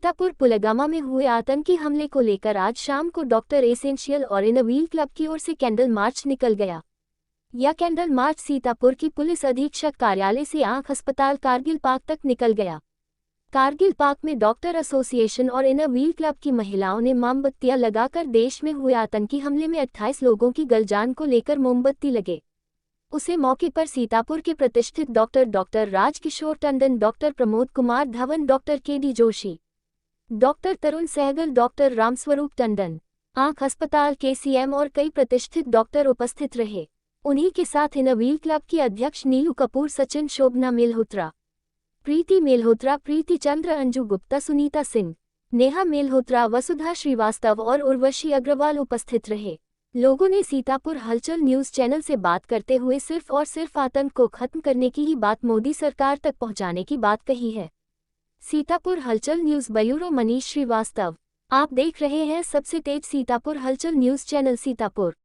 सीतापुर पुलगामा में हुए आतंकी हमले को लेकर आज शाम को डॉक्टर एसेंशियल और इन व्हील क्लब की ओर से कैंडल मार्च निकल गया। यह कैंडल मार्च सीतापुर की पुलिस अधीक्षक कार्यालय से आंख अस्पताल कारगिल पार्क तक निकल गया। कारगिल पार्क में डॉक्टर एसोसिएशन और इन व्हील क्लब की महिलाओं ने मोमबत्तियां लगाकर देश में हुए आतंकी हमले में 28 लोगों की गलजान को लेकर मोमबत्ती लगे। उसे मौके पर सीतापुर के प्रतिष्ठित doctor Rajkishore Tandon, doctor Pramod Kumar Dhawan, doctor KD Joshi, doctor Tarun Sehgal, doctor Ramswaroop Tandon, आंख अस्पताल केसीएम और कई प्रतिष्ठित डॉक्टर उपस्थित रहे। उन्हीं के साथ इन व्हील क्लब की अध्यक्ष नीलू कपूर, सचिन, शोभना मेल्होत्रा, प्रीति मेल्होत्रा, प्रीति चंद्र, अंजू गुप्ता, सुनीता सिंह, नेहा मेल्होत्रा, वसुधा श्रीवास्तव और उर्वशी अग्रवाल उपस्थित रहे। लोगों ने सीतापुर हलचल न्यूज चैनल से बात करते हुए सिर्फ और सिर्फ आतंक को खत्म करने की ही बात मोदी सरकार तक पहुंचाने की बात कही है। सीतापुर हलचल न्यूज ब्यूरो मनीष श्रीवास्तव। आप देख रहे हैं सबसे तेज सीतापुर हलचल न्यूज चैनल सीतापुर।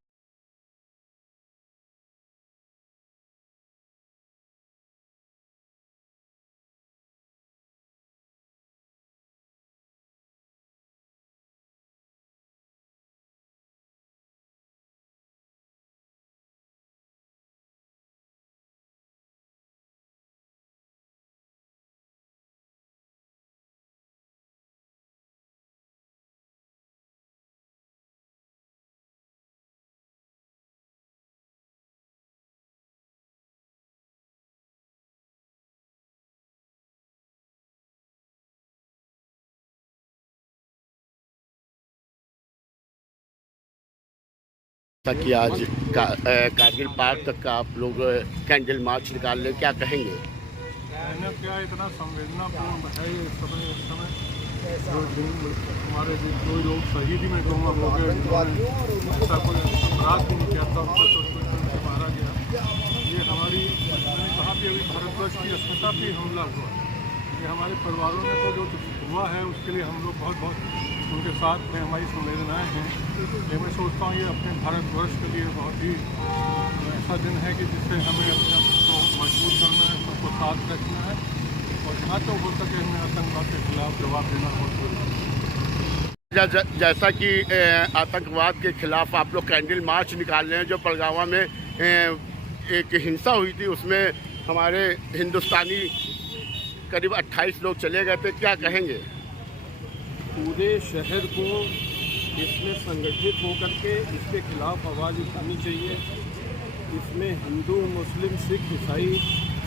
कि आज कारगिल पार्क तक का आप लोग कैंडल मार्च निकाल रहे, क्या कहेंगे? क्या इतना संवेदनापूर्ण है ये समय हमारे जो लोग शहीद ही में कहूँगा हो गए, ऐसा कोई अपराध भी नहीं किया था, उनको तो मारा गया। ये हमारी, मैंने कहा कि अभी भारतवर्ष की अस्मिता पर हमला हुआ है। ये हमारे परिवारों में तो जो हुआ है उसके लिए हम लोग बहुत बहुत उनके साथ में हमारी संवेदनाएँ हैं। ये मैं सोचता हूँ ये अपने भारतवर्ष के लिए बहुत ही ऐसा दिन है कि जिससे हमें अपने आप को मजबूत करना है, सबको साथ रखना है और जहाँ तक हो सके हमें आतंकवाद के खिलाफ जवाब देना बहुत जरूरी है। जैसा कि आतंकवाद के खिलाफ आप लोग कैंडल मार्च निकाल रहे हैं, जो पलगावा में एक हिंसा हुई थी उसमें हमारे हिंदुस्तानी करीब 28 लोग चले गए थे, क्या कहेंगे? पूरे शहर को इसमें संगठित होकर के इसके खिलाफ आवाज़ उठानी चाहिए। इसमें हिंदू, मुस्लिम, सिख, ईसाई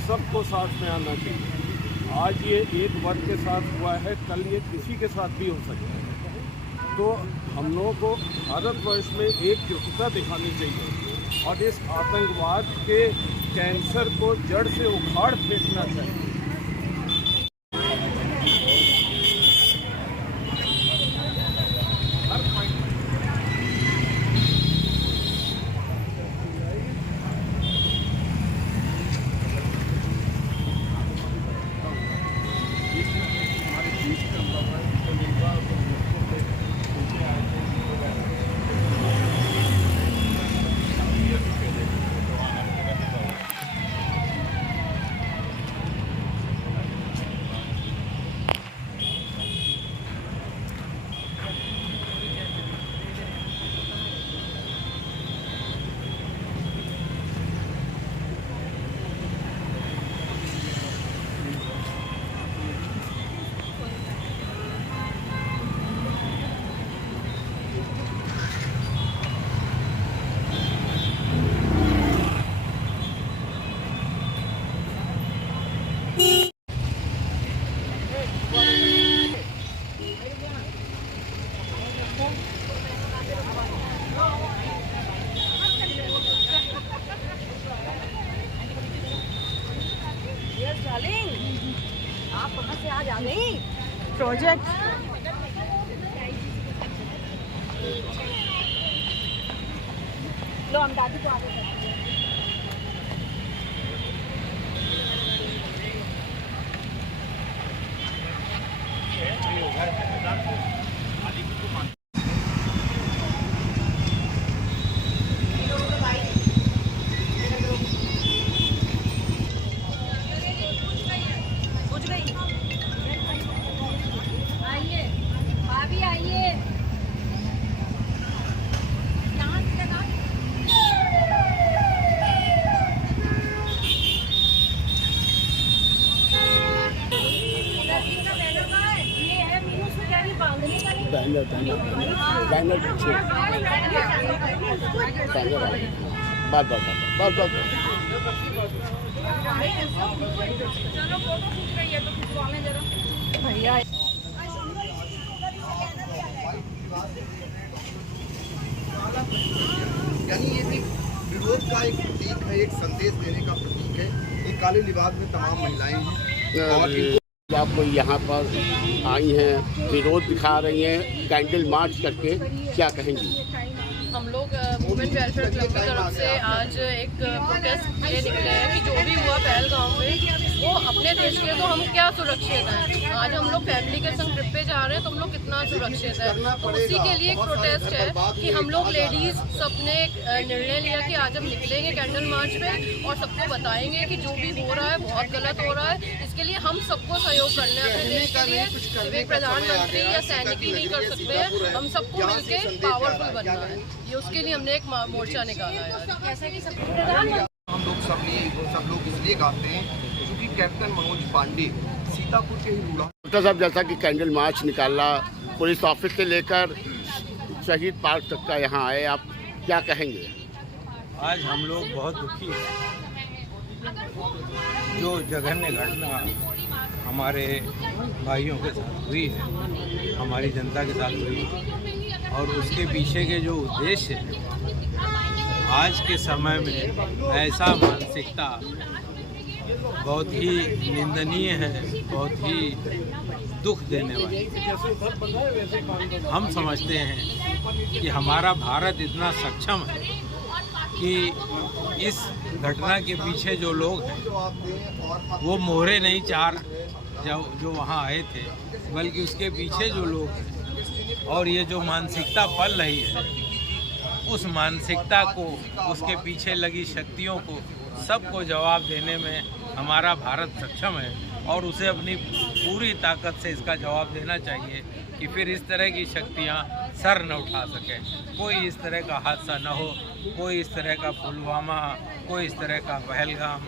सबको साथ में आना चाहिए। आज ये एक वर्ग के साथ हुआ है, कल ये किसी के साथ भी हो सकता है। तो हम लोगों को भारतवर्ष में एकजुटता दिखानी चाहिए और इस आतंकवाद के कैंसर को जड़ से उखाड़ फेंकना चाहिए। आप कहाँ से आज आ गई? प्रोजेक्ट लो, हम दादी को आगे करते हैं। बुझ गई? आइए बैनर पीछे बस बस बस बस बस यानी ये एक विरोध का एक प्रतीक है, एक संदेश देने का प्रतीक है। ये काले लिबास में तमाम महिलाएं हैं और जो आपको यहाँ पर आई हैं, विरोध दिखा रही हैं कैंडल मार्च करके, क्या कहेंगी? हम लोग वुमेन वेलफेयर क्लब की तरफ से आज एक प्रोटेस्ट लिए निकले हैं कि जो भी हुआ पहलगाम में वो अपने देश के तो हम क्या सुरक्षित हैं। आज हम लोग फैमिली के संग ट्रिप पे जा रहे हैं तो हम लोग कितना सुरक्षित है, तो उसी के लिए एक प्रोटेस्ट है कि हम लोग लेडीज़ सबने एक निर्णय लिया कि आज हम निकलेंगे कैंडल मार्च में और सबको बताएंगे कि जो भी हो रहा है बहुत गलत हो रहा है। इसके लिए हम सबको सहयोग करना है अपने देश के लिए। सिर्फ प्रधानमंत्री या सैनिक ही नहीं कर सकते हैं, हम सबको मिलके पावरफुल बनना है। ये उसके लिए हमने एक मोर्चा निकाला है आज। जैसा कि हम लोग सब लोग इसलिए गाते हैं क्योंकि कैप्टन मनोज पांडे सीतापुर के ही रूढ़ा। डॉक्टर साहब, जैसा कि कैंडल मार्च निकाला पुलिस ऑफिस से लेकर शहीद पार्क तक का यहाँ आए, आप क्या कहेंगे? आज हम लोग बहुत दुखी हैं। जो जघन्य घटना हमारे भाइयों के साथ हुई है, हमारी जनता के साथ हुई है, और उसके पीछे के जो उद्देश्य है, आज के समय में ऐसा मानसिकता बहुत ही निंदनीय है, बहुत ही दुख देने वाली। हम समझते हैं कि हमारा भारत इतना सक्षम है कि इस घटना के पीछे जो लोग हैं वो मोहरे नहीं चार जो वहाँ आए थे, बल्कि उसके पीछे जो लोग हैं और ये जो मानसिकता पल रही है, उस मानसिकता को, उसके पीछे लगी शक्तियों को, सबको जवाब देने में हमारा भारत सक्षम है और उसे अपनी पूरी ताकत से इसका जवाब देना चाहिए कि फिर इस तरह की शक्तियाँ सर न उठा सकें। कोई इस तरह का हादसा न हो, कोई इस तरह का पुलवामा, कोई इस तरह का पहलगाम,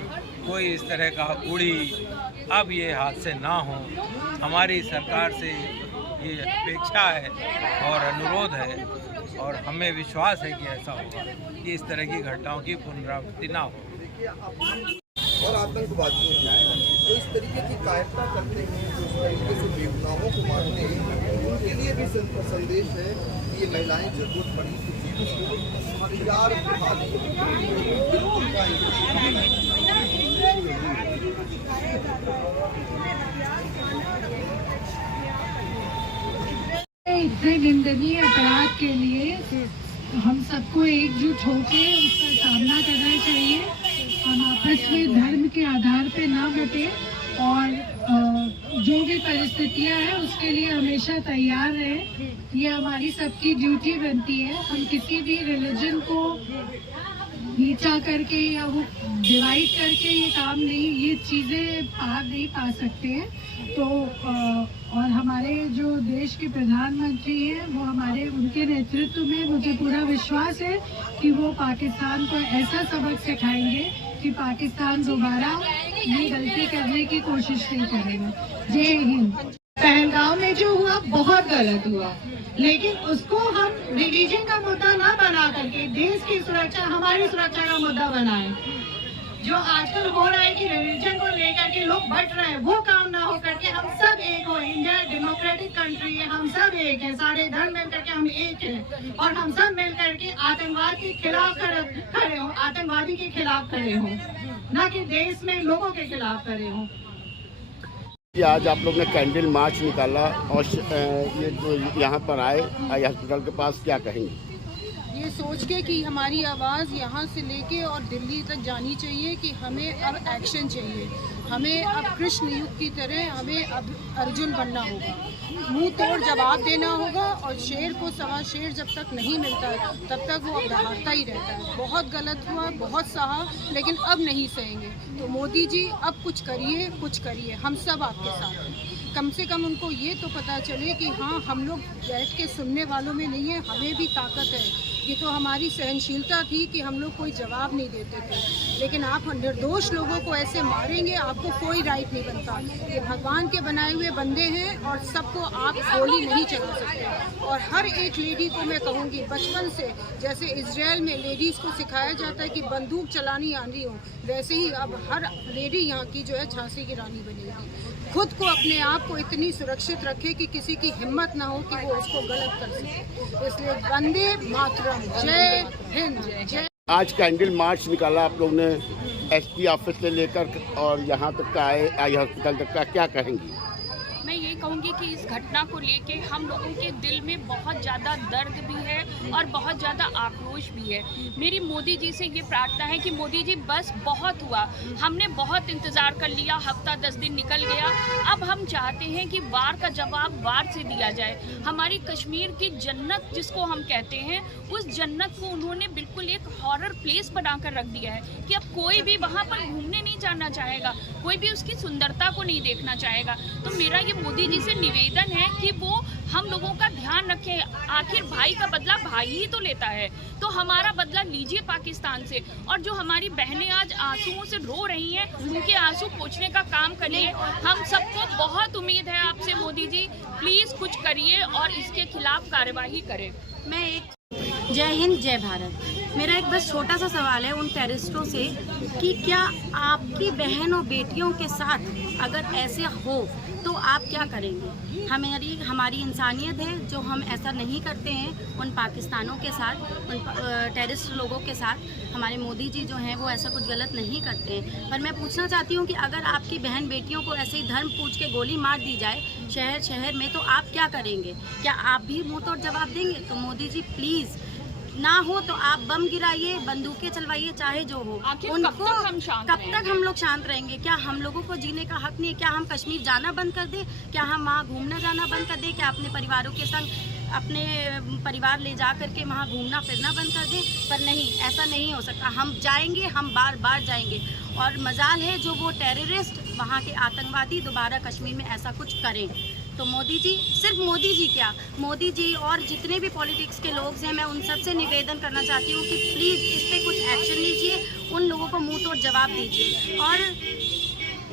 कोई इस तरह का उड़ी, अब ये हादसे ना हो। हमारी सरकार से ये अपेक्षा है और अनुरोध है और हमें विश्वास है कि ऐसा होगा कि इस तरह की घटनाओं की पुनरावृत्ति ना हो। और आतंकवादी जो इस तरीके की कायरता करते हैं, जो इस तरीके से बेगुनाहों को मारते हैं, उनके लिए भी संदेश है कि ये महिलाएं जरूरत पड़ी तो जीवन को हथियार के हाथ बिल्कुल इतने निंदनीय अपराध के लिए हम सबको एकजुट होकर उसका सामना करना चाहिए। हम आपस में धर्म के आधार पे ना बटे और जो भी परिस्थितियां हैं उसके लिए हमेशा तैयार रहे। ये हमारी सबकी ड्यूटी बनती है। हम किसी भी रिलीजन को नीचा करके या वो डिवाइड करके ये काम नहीं, ये चीज़ें पार नहीं पा सकते हैं। तो और हमारे जो देश के प्रधानमंत्री हैं वो हमारे उनके नेतृत्व में मुझे पूरा विश्वास है कि वो पाकिस्तान को ऐसा सबक सिखाएंगे कि पाकिस्तान दोबारा ये गलती करने की कोशिश नहीं करेगा। जय हिंद। पहलगाम में जो हुआ बहुत गलत हुआ, लेकिन उसको हम रिलीजन का मुद्दा ना बना करके देश की सुरक्षा, हमारी सुरक्षा का मुद्दा बनाएं। जो आजकल हो रहा है कि रिलीजन को लेकर के लोग बट रहे हैं, वो काम ना हो करके हम सब एक हो। इंडिया डेमोक्रेटिक कंट्री है, हम सब एक है, सारे धर्म मिल करके हम एक हैं और हम सब मिल करके आतंकवाद के खिलाफ खड़े हो, आतंकवादी के खिलाफ खड़े हो, ना कि देश में लोगों के खिलाफ खड़े हो। आज आप लोग ने कैंडल मार्च निकाला और ये जो यहाँ पर आए आई हॉस्पिटल के पास, क्या कहेंगे? ये सोच के कि हमारी आवाज़ यहाँ से लेके और दिल्ली तक जानी चाहिए कि हमें अब एक्शन चाहिए। हमें अब कृष्ण युग की तरह हमें अब अर्जुन बनना होगा, मुंह तोड़ जवाब देना होगा और शेर को सवा शेर जब तक नहीं मिलता तब तक वो अब दहाड़ता ही रहता है। बहुत गलत हुआ, बहुत सहा, लेकिन अब नहीं सहेंगे। तो मोदी जी अब कुछ करिए, हम सब आपके साथ हैं। कम से कम उनको ये तो पता चले कि हाँ, हम लोग बैठ के सुनने वालों में नहीं है, हमें भी ताकत है। ये तो हमारी सहनशीलता थी कि हम लोग कोई जवाब नहीं देते थे, लेकिन आप निर्दोष लोगों को ऐसे मारेंगे, आपको कोई राइट नहीं बनता। ये भगवान के बनाए हुए बंदे हैं और सबको आप गोली नहीं चला सकते। और हर एक लेडी को मैं कहूँगी, बचपन से जैसे इजराइल में लेडीज़ को सिखाया जाता है कि बंदूक चलानी आनी हो, वैसे ही अब हर लेडी यहाँ की जो है झांसी की रानी बनेगी। खुद को अपने आप को इतनी सुरक्षित रखे कि किसी की हिम्मत ना हो कि वो उसको गलत कर सके। इसलिए वंदे मातरम, जय हिंद, जय। आज कैंडल मार्च निकाला आप लोग ने एसपी ऑफिस से लेकर और यहाँ तक का आए आई हॉस्पिटल तक का, क्या कहेंगी? मैं ये कहूँगी कि इस घटना को लेके हम लोगों के दिल में बहुत ज़्यादा दर्द भी है और बहुत ज़्यादा आक्रोश भी है। मेरी मोदी जी से ये प्रार्थना है कि मोदी जी बस बहुत हुआ, हमने बहुत इंतज़ार कर लिया, हफ्ता 10 दिन निकल गया। अब हम चाहते हैं कि वार का जवाब वार से दिया जाए। हमारी कश्मीर की जन्नत जिसको हम कहते हैं, उस जन्नत को उन्होंने बिल्कुल एक हॉरर प्लेस बनाकर रख दिया है कि अब कोई भी वहाँ पर घूमने नहीं जाना चाहेगा, कोई भी उसकी सुंदरता को नहीं देखना चाहेगा। तो मेरा ये मोदी जी से निवेदन है कि वो हम लोगों का ध्यान रखें। आखिर भाई का बदला भाई ही तो लेता है, तो हमारा बदला लीजिए पाकिस्तान से। और जो हमारी बहनें आज आंसुओं से रो रही हैं, उनके आंसू पोंछने का काम करिए। हम सबको बहुत उम्मीद है आपसे मोदी जी, प्लीज़ कुछ करिए और इसके खिलाफ कार्यवाही करें। मैं एक जय हिंद जय भारत। मेरा एक बस छोटा सा सवाल है उन टेररिस्टों से कि क्या आपकी बहन और बेटियों के साथ अगर ऐसे हो तो आप क्या करेंगे? हमारी इंसानियत है जो हम ऐसा नहीं करते हैं उन पाकिस्तानों के साथ, उन टेररिस्ट लोगों के साथ। हमारे मोदी जी जो हैं वो ऐसा कुछ गलत नहीं करते हैं। पर मैं पूछना चाहती हूँ कि अगर आपकी बहन बेटियों को ऐसे ही धर्म पूछ के गोली मार दी जाए शहर शहर में, तो आप क्या करेंगे? क्या आप भी मुँह तोड़ जवाब देंगे? तो मोदी जी प्लीज़, ना हो तो आप बम गिराइए, बंदूकें चलवाइए, चाहे जो हो। उनको कब तक हम लोग शांत रहेंगे? क्या हम लोगों को जीने का हक नहीं है? क्या हम कश्मीर जाना बंद कर दें? क्या हम वहाँ घूमना जाना बंद कर दें? क्या अपने परिवारों के संग अपने परिवार ले जा करके वहाँ घूमना फिरना बंद कर दें? पर नहीं, ऐसा नहीं हो सकता। हम जाएंगे, हम बार बार जाएंगे। और मजाल है जो वो टेररिस्ट, वहाँ के आतंकवादी दोबारा कश्मीर में ऐसा कुछ करें। तो मोदी जी, सिर्फ मोदी जी क्या, मोदी जी और जितने भी पॉलिटिक्स के लोग हैं, मैं उन सब से निवेदन करना चाहती हूँ कि प्लीज़ इस पर कुछ एक्शन लीजिए, उन लोगों को मुंह तोड़ जवाब दीजिए और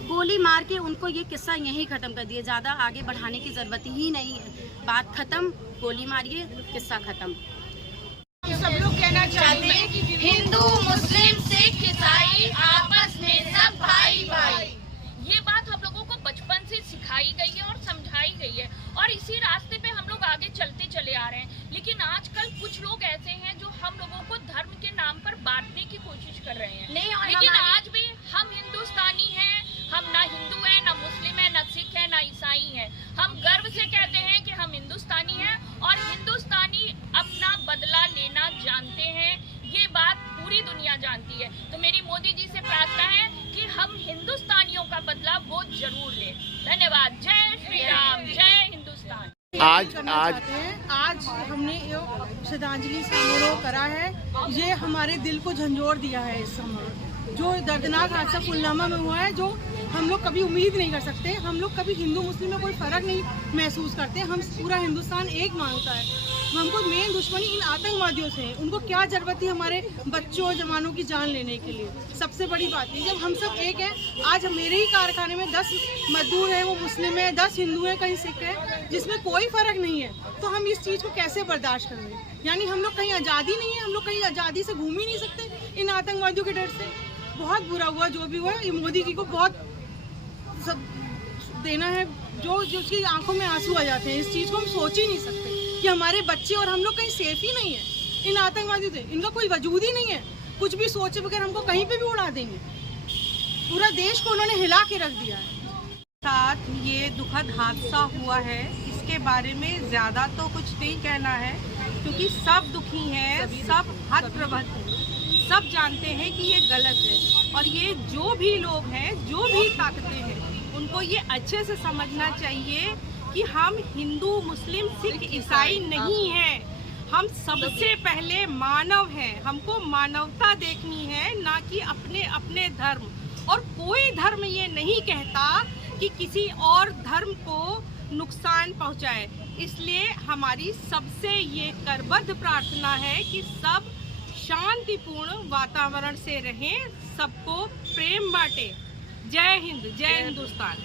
गोली मार के उनको ये किस्सा यहीं ख़त्म कर दिए। ज़्यादा आगे बढ़ाने की ज़रूरत ही नहीं है। बात ख़त्म, गोली मारिए, किस्सा ख़त्म। सब लोग कहना चाहते हैं कि हिंदू मुस्लिम सिख ईसाई आपस में सब भाई भाई। ये बात हम लोगों को बचपन से सिखाई गई है और समझाई गई है और इसी रास्ते पे हम लोग आगे चलते चले आ रहे हैं। लेकिन आजकल कुछ लोग ऐसे हैं जो हम लोगों को धर्म के नाम पर बांटने की कोशिश कर रहे हैं। लेकिन आज भी हम हिंदुस्तानी हैं, हम ना हिंदू हैं, ना मुस्लिम हैं, ना सिख हैं, ना ईसाई हैं। हम गर्व से कहते हैं कि हम हिंदुस्तानी हैं और हिंदुस्तानी अपना बदला लेना जानते हैं। ये बात पूरी दुनिया जानती है। तो मेरी मोदी जी से प्रार्थना है कि हम हिंदुस्तानियों का बदला वो जरूर लें। धन्यवाद। जय श्री राम, जय हिंदुस्तान। आज हमने श्रद्धांजलि समारोह करा है। ये हमारे दिल को झंझोर दिया है। इस समारोह जो दर्दनाक हादसा पुलवामा में हुआ है, जो हम लोग कभी उम्मीद नहीं कर सकते। हम लोग कभी हिंदू मुस्लिम में कोई फ़र्क नहीं महसूस करते। हम पूरा हिंदुस्तान एक मानता है। हमको मेन दुश्मनी इन आतंकवादियों से है। उनको क्या ज़रूरत थी हमारे बच्चों और जवानों की जान लेने के लिए? सबसे बड़ी बात है जब हम सब एक हैं। आज मेरे ही कारखाने में 10 मजदूर हैं, वो मुस्लिम है, 10 हिंदू हैं, कहीं सिख है, जिसमें कोई फ़र्क नहीं है। तो हम इस चीज़ को कैसे बर्दाश्त करेंगे? यानी हम लोग कहीं आज़ादी नहीं है, हम लोग कहीं आज़ादी से घूम ही नहीं सकते इन आतंकवादियों के डर से। बहुत बुरा हुआ जो भी हुआ। ये मोदी जी को बहुत सब देना है, जो उसकी आंखों में आंसू आ जाते हैं। इस चीज़ को हम सोच ही नहीं सकते कि हमारे बच्चे और हम लोग कहीं सेफ ही नहीं है इन आतंकवादियों से। इनका कोई वजूद ही नहीं है। कुछ भी सोचे बगैर हमको कहीं पे भी उड़ा देंगे। पूरा देश को उन्होंने हिला के रख दिया है। साथ ये दुखद हादसा हुआ है, इसके बारे में ज़्यादा तो कुछ नहीं कहना है क्योंकि सब दुखी हैं, सब हतप्रभत हैं, सब जानते हैं कि ये गलत है। और ये जो भी लोग हैं, जो भी ताकतें हैं, उनको ये अच्छे से समझना चाहिए कि हम हिंदू मुस्लिम सिख ईसाई नहीं हैं। हम सबसे पहले मानव हैं। हमको मानवता देखनी है, ना कि अपने अपने धर्म। और कोई धर्म ये नहीं कहता कि किसी और धर्म को नुकसान पहुंचाए। इसलिए हमारी सबसे ये करबद्ध प्रार्थना है कि सब शांतिपूर्ण वातावरण से रहें, सबको प्रेम बांटे। जय हिंद, जय हिंदुस्तान।